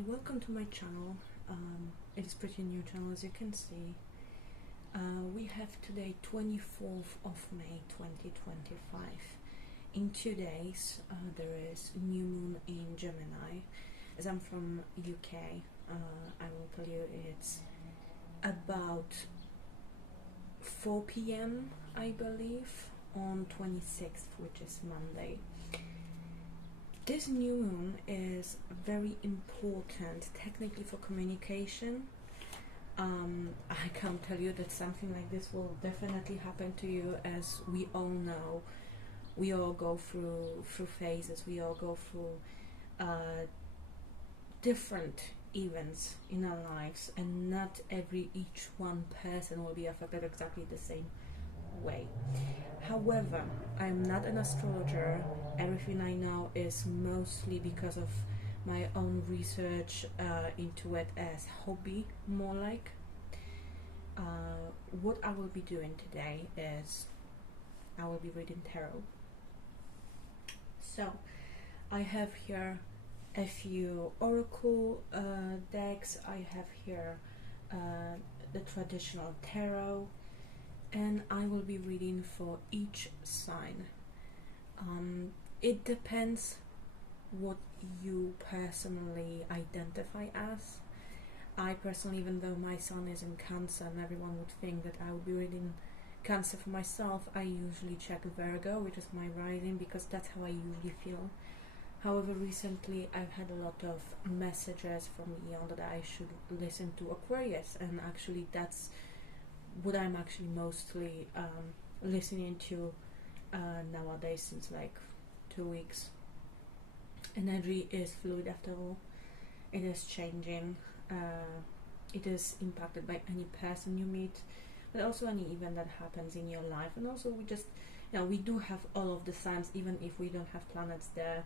Hi, welcome to my channel. It is pretty new channel, as you can see. We have today 24th of May 2025. In 2 days there is new moon in Gemini. As I'm from UK, I will tell you it's about 4 p.m. I believe on 26th, which is Monday. This new moon is very important technically for communication. I can't tell you that something like this will definitely happen to you. As we all know, we all go through phases, we all go through different events in our lives, and not each one person will be affected exactly the same way. However, I'm not an astrologer. Everything I know is mostly because of my own research into it as hobby, more like. What I will be doing today is I will be reading tarot. So I have here a few oracle decks. I have here the traditional tarot, and I will be reading for each sign. It depends what you personally identify as. I personally, even though my sun is in Cancer and everyone would think that I would be reading Cancer for myself, I usually check Virgo, which is my rising, because that's how I usually feel. However, recently I've had a lot of messages from Eon that I should listen to Aquarius, and actually that's what I'm actually mostly listening to nowadays, since like 2 weeks. Energy is fluid after all. It is changing. It is impacted by any person you meet, but also any event that happens in your life. And also we just, we do have all of the signs, even if we don't have planets there.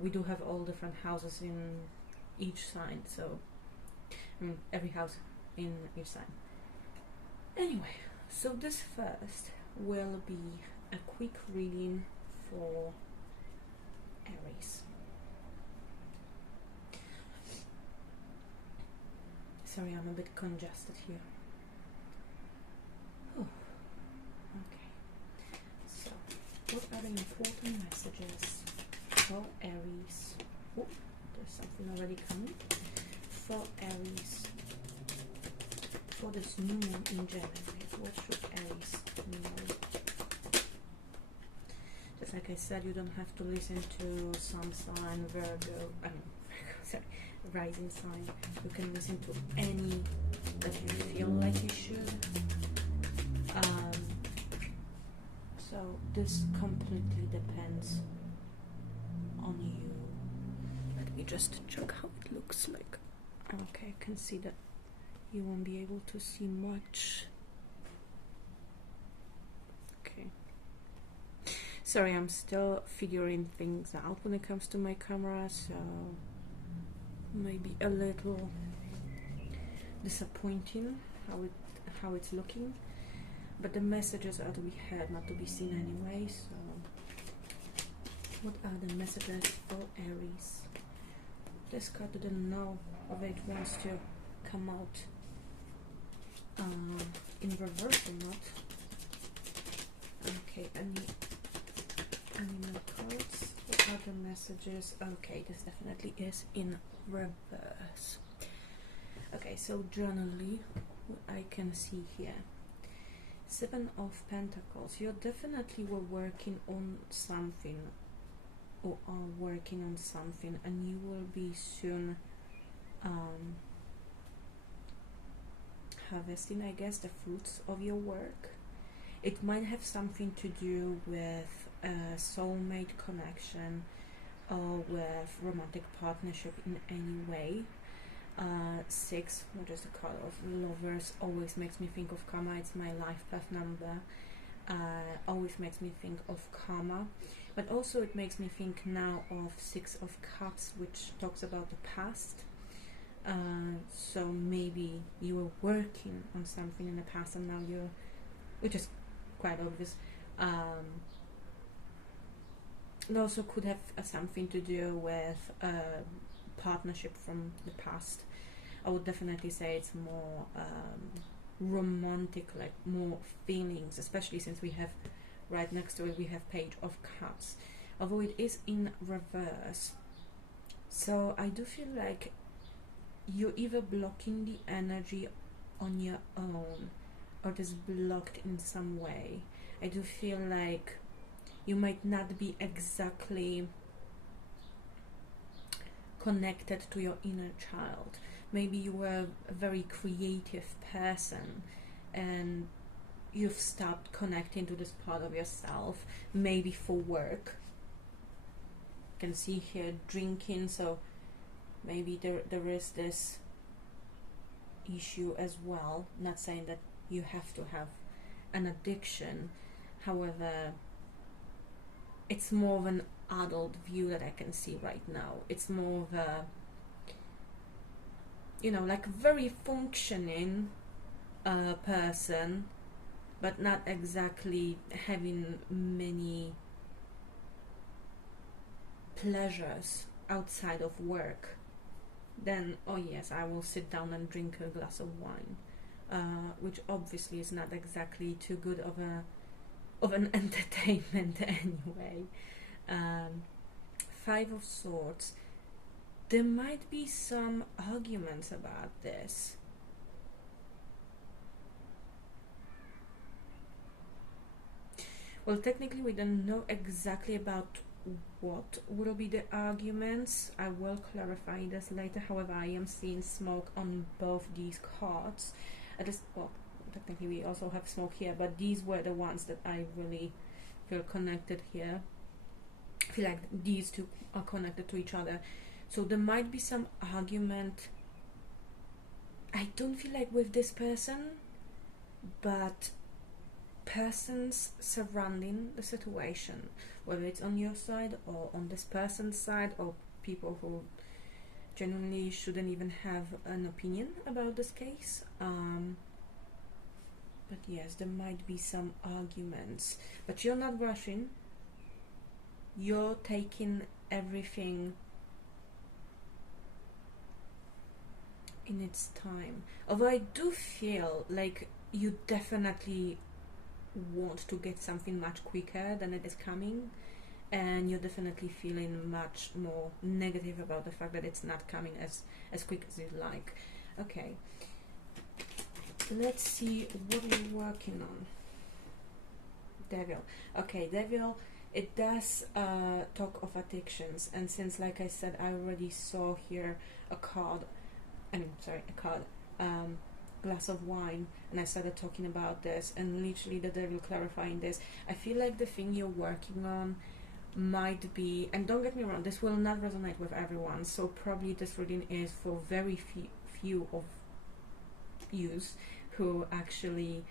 We do have all different houses in each sign, so every house in each sign. Anyway, so this first will be a quick reading for Aries. Sorry, I'm a bit congested here. Oh, okay. So, what are the important messages for Aries? Oh, there's something already coming. For Aries, for this new moon in Gemini, what should Aries know? Just like I said, you don't have to listen to sun sign, rising sign. You can listen to any that you feel like you should. So this completely depends on you. Let me just check how it looks like. Okay, I can see that you won't be able to see much. Okay. Sorry, I'm still figuring things out when it comes to my camera, so maybe a little disappointing how it's looking, but the messages are to be heard, not to be seen anyway. So what are the messages for Aries? This card didn't know whether it wants to come out in reverse or not. Okay, any more cards? What are the messages? Okay, this definitely is in reverse. Okay, so generally what I can see here, 7 of Pentacles. You definitely were working on something, or are working on something, and you will be soon harvesting, I guess, the fruits of your work. It might have something to do with a soulmate connection or with romantic partnership in any way. 6, which is the card of Lovers, always makes me think of karma. It's my life path number. Always makes me think of karma, but also it makes me think now of 6 of Cups, which talks about the past. So maybe you were working on something in the past, and now you're, which is quite obvious. It also could have something to do with partnership from the past. I would definitely say it's more romantic, like more feelings, especially since we have right next to it we have Page of Cups, although it is in reverse. So I do feel like you're either blocking the energy on your own or it is blocked in some way. I do feel like you might not be exactly connected to your inner child. Maybe you were a very creative person and you've stopped connecting to this part of yourself, maybe for work. You can see here drinking, so maybe there is this issue as well. Not saying that you have to have an addiction, however, it's more of an adult view that I can see right now. It's more of a, you know, like very functioning person, but not exactly having many pleasures outside of work. Then, oh yes, I will sit down and drink a glass of wine, which obviously is not exactly too good of an entertainment anyway. Five of Swords. There might be some arguments about this. Well, technically we don't know exactly about what will be the arguments. I will clarify this later. However, I am seeing smoke on both these cards. Well, technically we also have smoke here, but these were the ones that I really feel connected here. I feel like these two are connected to each other. So there might be some argument. I don't feel like with this person, but persons surrounding the situation, whether it's on your side or on this person's side, or people who genuinely shouldn't even have an opinion about this case. But yes, there might be some arguments, but you're not rushing. You're taking everything in its time. Although I do feel like you definitely want to get something much quicker than it is coming, and you're definitely feeling much more negative about the fact that it's not coming as quick as you'd like. Okay, let's see what you're working on. Devil. Okay, Devil, it does talk of addictions, and since, like I said, I already saw here a card, glass of wine, and I started talking about this, and literally the Devil clarifying this. I feel like the thing you're working on might be, and don't get me wrong, this will not resonate with everyone, so probably this reading is for very few of yous who actually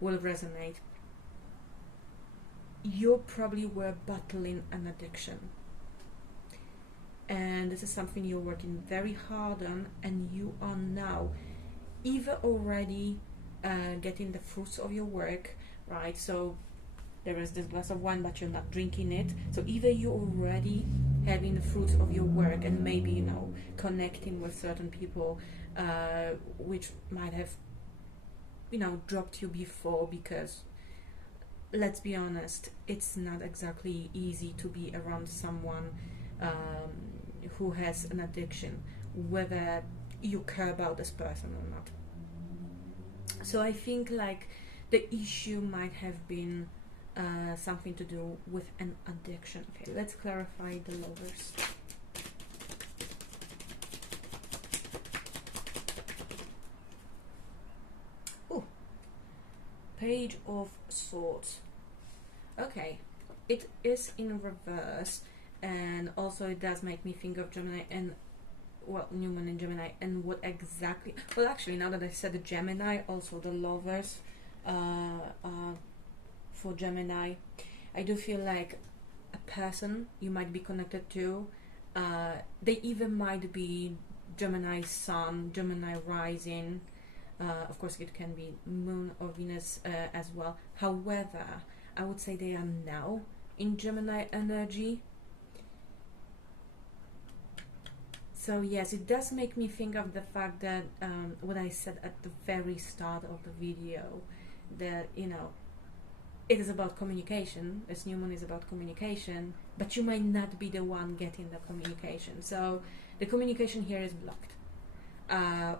will resonate. You probably were battling an addiction, and this is something you're working very hard on, and you are now either already getting the fruits of your work, right? So there is this glass of wine, but you're not drinking it. So either you're already having the fruits of your work, and maybe, you know, connecting with certain people, which might have, you know, dropped you before, because let's be honest, it's not exactly easy to be around someone who has an addiction, whether you care about this person or not. So I think like the issue might have been something to do with an addiction. Okay, let's clarify the Lovers. Oh, Page of Swords. Okay, it is in reverse, and also it does make me think of Gemini and, well, New Moon in Gemini, and what exactly, well, actually, now that I said the Gemini, also the Lovers for Gemini, I do feel like a person you might be connected to, they even might be Gemini Sun, Gemini Rising, of course it can be Moon or Venus as well. However, I would say they are now in Gemini energy. So yes, it does make me think of the fact that what I said at the very start of the video, that it is about communication. This new moon is about communication, but you might not be the one getting the communication. So the communication here is blocked.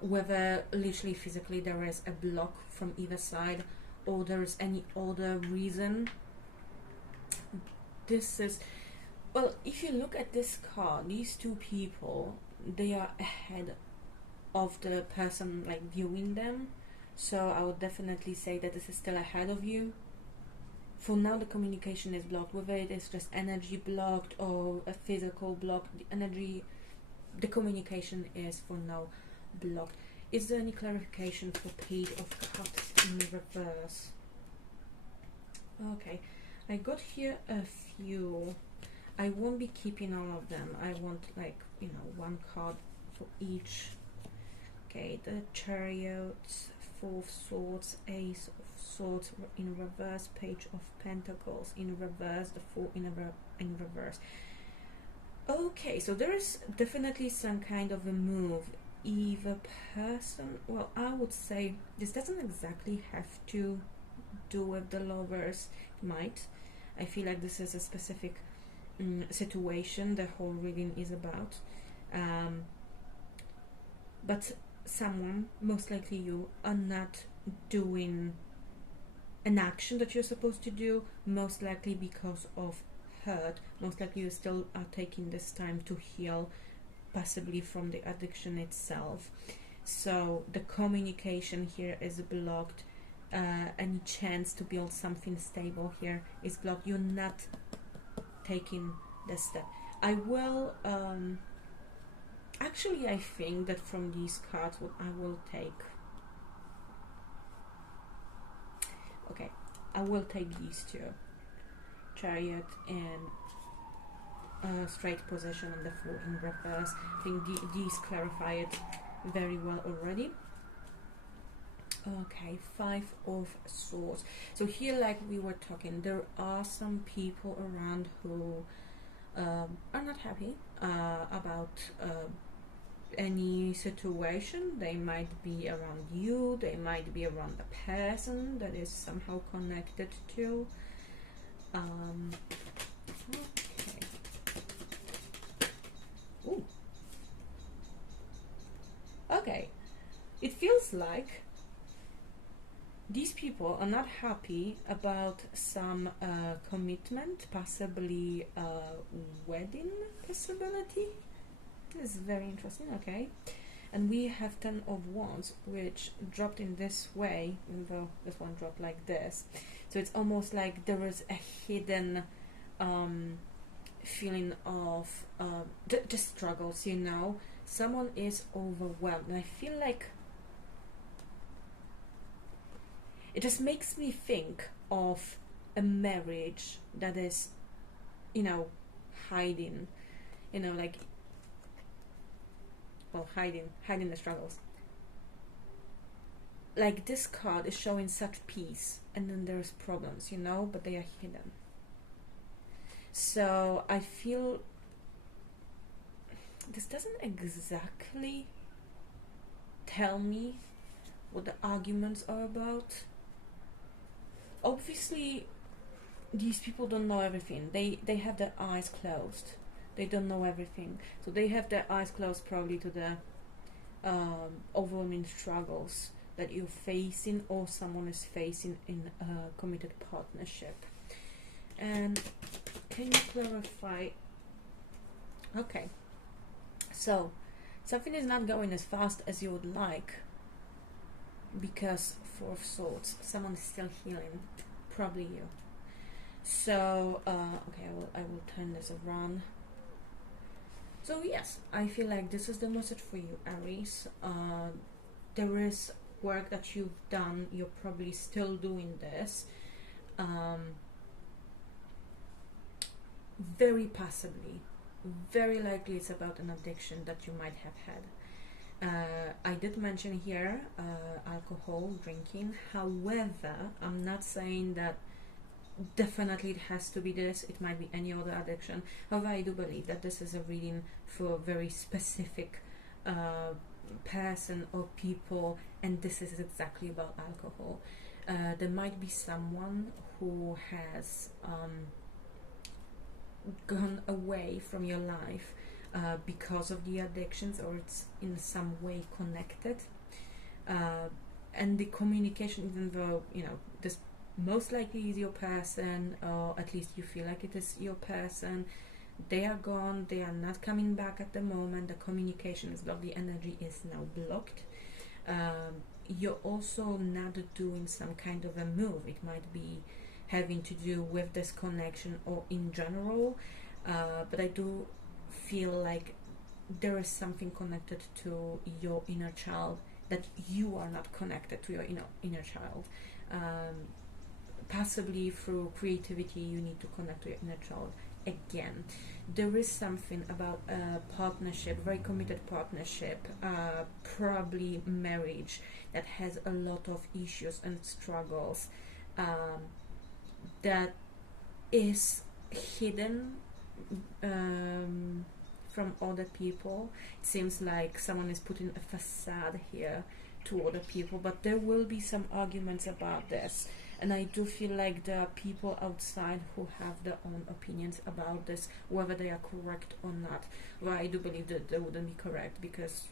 Whether literally physically there is a block from either side, or there is any other reason. This is, well, if you look at this card, these two people, they are ahead of the person like viewing them. So I would definitely say that this is still ahead of you. For now, the communication is blocked, whether it is just energy blocked or a physical block. The communication is for now blocked. Is there any clarification for Page of Cups in reverse? Okay, I got here a few. I won't be keeping all of them. I want like one card for each. Okay, the Chariot, Four of Swords, Ace of Swords in reverse, Page of Pentacles in reverse, the Four in reverse. Okay, so there is definitely some kind of a move. Either person, well, I would say this doesn't exactly have to do with the Lovers. It might. I feel like this is a specific situation the whole reading is about. But someone, most likely you, are not doing an action that you're supposed to do, most likely because of hurt. Most likely you still are taking this time to heal, possibly from the addiction itself. So the communication here is blocked. Any chance to build something stable here is blocked. You're not taking the step. I will actually, I think that from these cards what I will take, okay, I will take these two, Chariot and straight position on the Fool in reverse. I think these clarify it very well already. Okay, Five of Swords. So here, like we were talking, there are some people around who are not happy about any situation. They might be around you, they might be around the person that is somehow connected to. Okay. Ooh. Okay. It feels like these people are not happy about some commitment, possibly wedding possibility. This is very interesting. Okay, and we have 10 of Wands, which dropped in this way, even though this one dropped like this. So it's almost like there is a hidden feeling of just struggles, someone is overwhelmed, and I feel like it just makes me think of a marriage that is, hiding, like, well, hiding the struggles. Like this card is showing such peace, and then there's problems, but they are hidden. So I feel this doesn't exactly tell me what the arguments are about. Obviously, these people don't know everything. They have their eyes closed. They don't know everything. So they have their eyes closed probably to the overwhelming struggles that you're facing or someone is facing in a committed partnership. And can you clarify? Okay. So something is not going as fast as you would like because Four of Swords, someone is still healing, probably you. So okay, I will turn this around. So yes, I feel like this is the message for you, Aries. There is work that you've done. You're probably still doing this. Very possibly, very likely it's about an addiction that you might have had. I did mention here alcohol, drinking. However, I'm not saying that definitely it has to be this. It might be any other addiction. However, I do believe that this is a reading for a very specific person or people, and this is exactly about alcohol. There might be someone who has gone away from your life because of the addictions, or it's in some way connected. And the communication, even though this most likely is your person, or at least you feel like it is your person, they are gone, they are not coming back at the moment, the communication is blocked, the energy is now blocked. You're also not doing some kind of a move. It might be having to do with this connection or in general, but I do feel like there is something connected to your inner child, that you are not connected to your inner child. Possibly through creativity you need to connect to your inner child again. There is something about a partnership, very committed partnership, probably marriage, that has a lot of issues and struggles, that is hidden from other people. It seems like someone is putting a facade here to other people, but there will be some arguments about this, and I do feel like there are people outside who have their own opinions about this, whether they are correct or not. Well, I do believe that they wouldn't be correct, because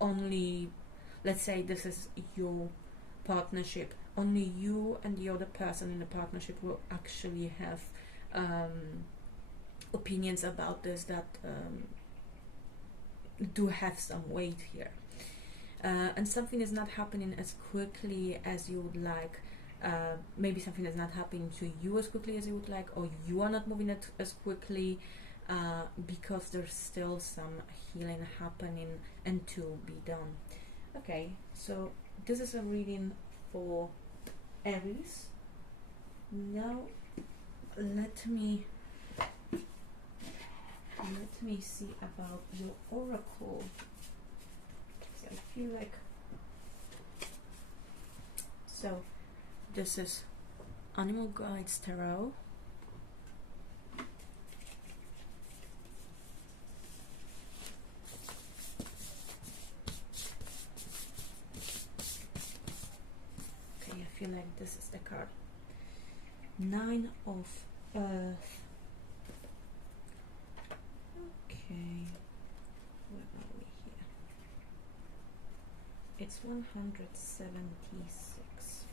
only, let's say this is your partnership, only you and the other person in the partnership will actually have opinions about this that do have some weight here. And something is not happening as quickly as you would like. Maybe something is not happening to you as quickly as you would like, or you are not moving it as quickly, because there's still some healing happening and to be done. Okay, so this is a reading for Aries. Now let me see about your oracle. So I feel like, so this is Animal Guides Tarot. Okay, I feel like this is the card. 9 of Earth. Okay, where are we here? It's 176.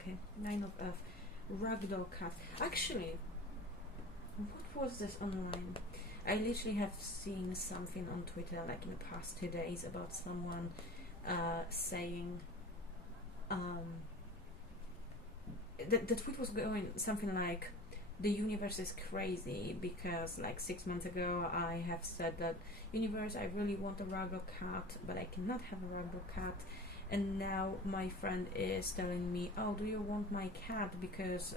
Okay, 9 of Earth. Ragdoll cat. Actually, what was this online? I literally have seen something on Twitter like in the past 2 days about someone saying the tweet was going something like, the universe is crazy because like 6 months ago I have said that, universe, I really want a ragdoll cat, but I cannot have a ragdoll cat, and now my friend is telling me, oh, do you want my cat because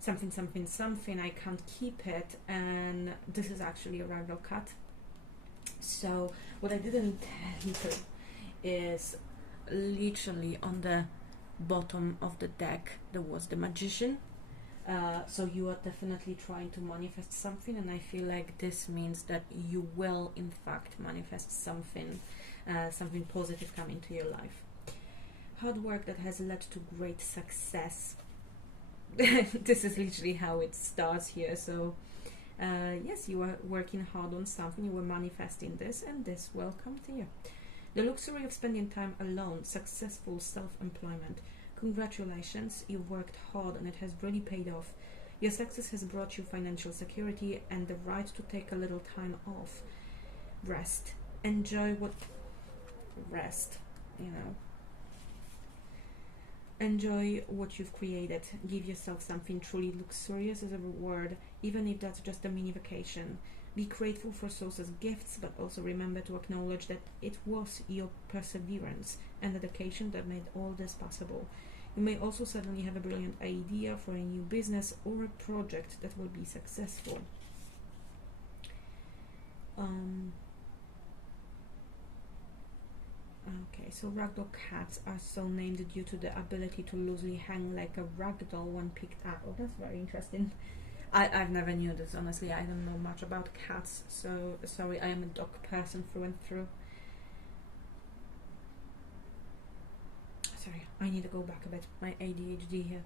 something something something, I can't keep it, and this is actually a ragdoll cat. So what I didn't tell you is literally on the bottom of the deck there was the Magician. So you are definitely trying to manifest something, and I feel like this means that you will in fact manifest something, something positive come into your life. Hard work that has led to great success. This is literally how it starts here. So yes, you are working hard on something, you were manifesting this, and this will come to you. The luxury of spending time alone, successful self-employment. Congratulations, you worked hard and it has really paid off. Your success has brought you financial security and the right to take a little time off. Rest. Enjoy what... Rest, you know. Enjoy what you've created. Give yourself something truly luxurious as a reward, even if that's just a mini vacation. Be grateful for sources' gifts, but also remember to acknowledge that it was your perseverance and dedication that made all this possible. You may also suddenly have a brilliant idea for a new business or a project that will be successful. Okay, so ragdoll cats are so named due to the ability to loosely hang like a ragdoll when picked up. Oh, that's very interesting. I've never knew this, honestly. I don't know much about cats, so sorry, I am a dog person through and through. Sorry, I need to go back a bit, my ADHD here.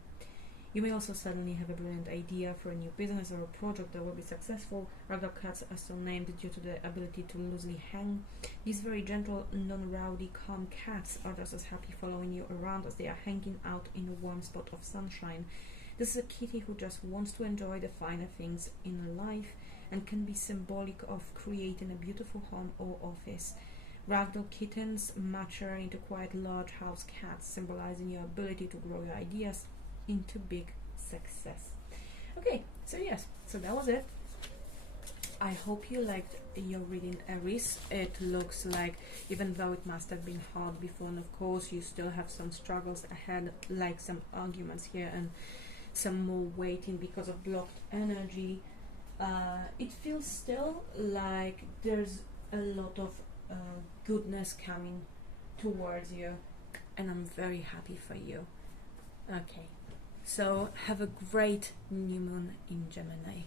You may also suddenly have a brilliant idea for a new business or a project that will be successful. Ragdoll cats are so named due to the ability to loosely hang. These very gentle, non-rowdy, calm cats are just as happy following you around as they are hanging out in a warm spot of sunshine. This is a kitty who just wants to enjoy the finer things in life and can be symbolic of creating a beautiful home or office. Ragdoll kittens mature into quite large house cats, symbolizing your ability to grow your ideas into big success. Okay, so yes, so that was it. I hope you liked your reading, Aries. It looks like, even though it must have been hard before, and of course you still have some struggles ahead, like some arguments here and some more waiting because of blocked energy, it feels still like there's a lot of goodness coming towards you, and I'm very happy for you. Okay, so have a great new moon in Gemini.